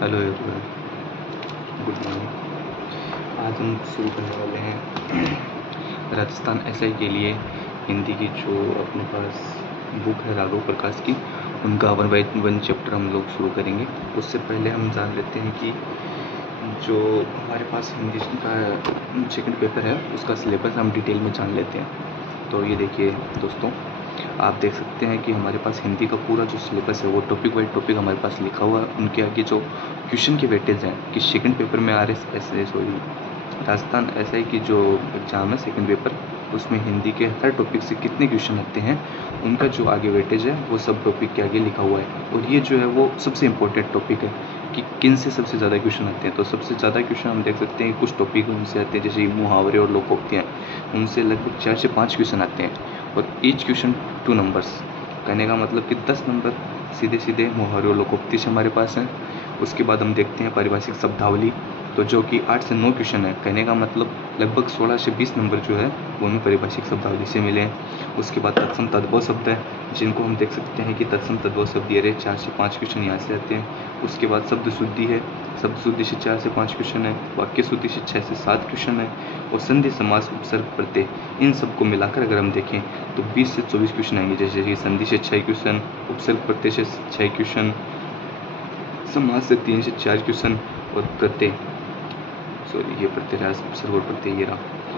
Hello everyone, good morning. आज हम शुरू करने वाले हैं राजस्थान एसआई के लिए हिंदी की जो अपने पास बुक है राघव प्रकाश की, उनका 1 बाय 1 चैप्टर हम लोग शुरू करेंगे। उससे पहले हम जान लेते हैं कि जो हमारे पास हिंदी का सेकंड पेपर है उसका सिलेबस हम डिटेल में जान लेते हैं। तो ये देखिए दोस्तों, आप देख सकते हैं कि हमारे पास हिंदी का पूरा जो सिलेबस है वो टॉपिक वाइज टॉपिक हमारे पास लिखा हुआ है। उनके आगे जो क्वेश्चन के वेटेज हैं कि सेकंड पेपर में राजस्थान एसआई की जो एग्ज़ाम है सेकंड पेपर, उसमें हिंदी के हर टॉपिक से कितने क्वेश्चन आते हैं, उनका जो आगे वेटेज है वो सब टॉपिक के आगे लिखा हुआ है। और ये जो है वो सबसे इम्पोर्टेंट टॉपिक है कि किन से सबसे ज़्यादा क्वेश्चन आते हैं। तो सबसे ज़्यादा क्वेश्चन हम देख सकते हैं कुछ टॉपिक उनसे आते हैं, जैसे मुहावरे और लोकोक्तियाँ, उनसे लगभग 4 से 5 क्वेश्चन आते हैं। और ईच क्वेश्चन 2 नंबर्स, कहने का मतलब कि 10 नंबर सीधे सीधे मुहावरे और लोकोक्ति से हमारे पास हैं। उसके बाद हम देखते हैं पारिभाषिक शब्दावली, तो जो कि 8 से 9 क्वेश्चन है, कहने का मतलब लगभग 16 से 20 नंबर जो है वो हमें पारिभाषिक शब्दावली से मिले हैं। उसके बाद तत्सम तद्भव शब्द है, जिनको हम देख सकते हैं कि तत्सम तद्भव शब्द ये रहे, 4 से 5 क्वेश्चन यहाँ से आते हैं। उसके बाद शब्द शुद्धि है, शब्द शुद्धि से 4 से 5 क्वेश्चन है। वाक्य शुद्धि से 6 से 7 क्वेश्चन है। और संधि समास उपसर्ग प्रत्यय, इन सबको मिलाकर अगर हम देखें तो 20 से 24 क्वेश्चन आएंगे, जैसे कि संधि से 6 क्वेश्चन, उपसर्ग प्रत्यय से 6 क्वेश्चन, समास से 3 से 4 क्वेश्चन, और प्रत्यय ये प्रत्यय उपसर्ग और प्रत्यय ये रहा,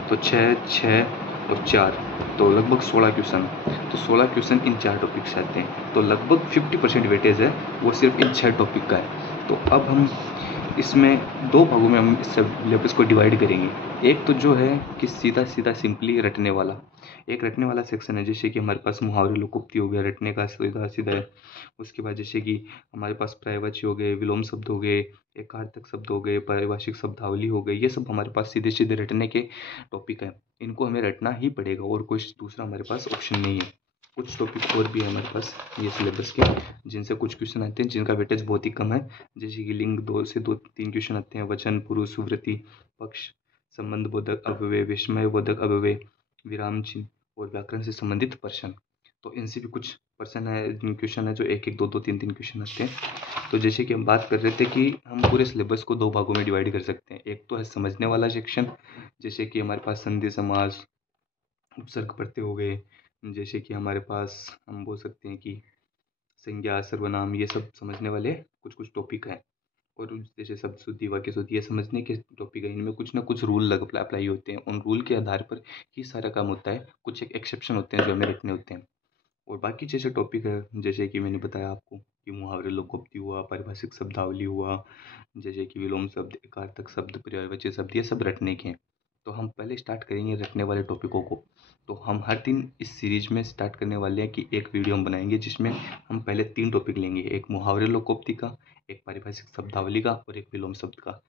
तो 6 6 और 4, तो लगभग 16 क्वेश्चन। तो 16 क्वेश्चन इन 4 टॉपिक से आते हैं, तो लगभग 50% वेटेज है वो सिर्फ इन 6 टॉपिक का है। तो अब हम इसमें 2 भागों में हम इस सिलेबस को डिवाइड करेंगे। एक तो जो है कि सीधा सीधा सिंपली रटने वाला, एक रटने वाला सेक्शन है, जैसे कि हमारे पास मुहावरे लोकोक्ति हो गया, रटने का सीधा सीधा है। उसके बाद जैसे कि हमारे पास पर्यायवाची हो गए, विलोम शब्द हो गए, एकार्थक शब्द हो गए, पारिभाषिक शब्दावली हो गई, ये सब हमारे पास सीधे सीधे रटने के टॉपिक हैं। इनको हमें रटना ही पड़ेगा और कोई दूसरा हमारे पास ऑप्शन नहीं है। कुछ टॉपिक और भी है हमारे पास ये सिलेबस के, जिनसे कुछ क्वेश्चन आते हैं जिनका वेटेज बहुत ही कम है, जैसे कि लिंग 2 से 3 क्वेश्चन आते हैं, वचन, पुरुष, सुवृत्ति, पक्ष, संबंध बोधक अव्यय, विस्मय बोधक अव्यय, विराम चिन्ह और व्याकरण से संबंधित प्रश्न। तो इनसे भी कुछ प्रश्न है, क्वेश्चन है जो 1 1 2 2 3 3 क्वेश्चन आते हैं। तो जैसे कि हम बात कर रहे थे कि हम पूरे सिलेबस को 2 भागों में डिवाइड कर सकते हैं। एक तो है समझने वाला सेक्शन, जैसे कि हमारे पास संधि समास, उपसर्ग प्रत्यय हो गए, जैसे कि हमारे पास हम बोल सकते हैं कि संज्ञा, सर्वनाम, ये सब समझने वाले कुछ कुछ टॉपिक हैं। और जैसे शब्द शुद्धि, वाक्य शुद्धि, ये समझने के टॉपिक है। इनमें कुछ ना कुछ रूल लग अप्लाई होते हैं, उन रूल के आधार पर ही सारा काम होता है। कुछ एक एक्सेप्शन होते हैं जो हमें रखने होते हैं। और बाकी जैसे टॉपिक है, जैसे कि मैंने बताया आपको कि मुहावरे लोकोक्ति हुआ, पारिभाषिक शब्दावली हुआ, जैसे कि विलोम शब्द, एकार्थक शब्द, पर्यायवाची शब्द, ये सब रटने के हैं। तो हम पहले स्टार्ट करेंगे रटने वाले टॉपिकों को। तो हम हर दिन इस सीरीज में स्टार्ट करने वाले हैं कि एक वीडियो हम बनाएंगे जिसमें हम पहले 3 टॉपिक लेंगे, एक मुहावरे लोकोक्ति का, एक पारिभाषिक शब्दावली का और एक विलोम शब्द का।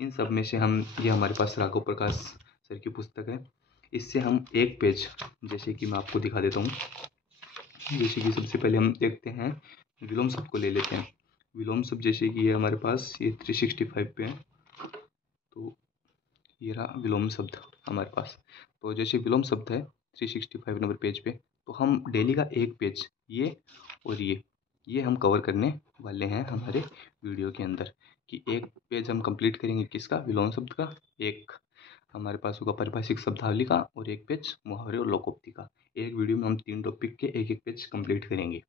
इन सब में से हम, ये हमारे पास राघव प्रकाश सर की पुस्तक है, इससे हम एक पेज, जैसे कि मैं आपको दिखा देता हूँ। जैसे कि सबसे पहले हम देखते हैं विलोम शब्द को ले लेते हैं। विलोम शब्द जैसे कि ये हमारे पास ये 365 पे है, तो ये रहा विलोम शब्द हमारे पास। तो जैसे विलोम शब्द है 365 नंबर पेज पे, तो हम डेली का एक पेज ये और ये हम कवर करने वाले हैं हमारे वीडियो के अंदर, कि एक पेज हम कंप्लीट करेंगे किसका, विलोम शब्द का, एक हमारे पास होगा पारिभाषिक शब्दावली का, और एक पेज मुहावरे और लोकोक्ति का। एक वीडियो में हम 3 टॉपिक के एक एक पेज कंप्लीट करेंगे।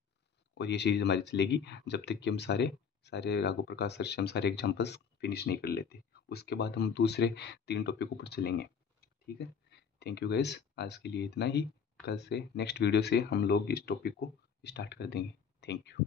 और ये सीरीज हमारी चलेगी जब तक कि हम सारे सारे राघव प्रकाश सर से हम सारे एग्जाम्पल्स फिनिश नहीं कर लेते। उसके बाद हम दूसरे 3 टॉपिकों पर चलेंगे। ठीक है, थैंक यू गाइस, आज के लिए इतना ही। कल से नेक्स्ट वीडियो से हम लोग इस टॉपिक को स्टार्ट कर देंगे। Thank you.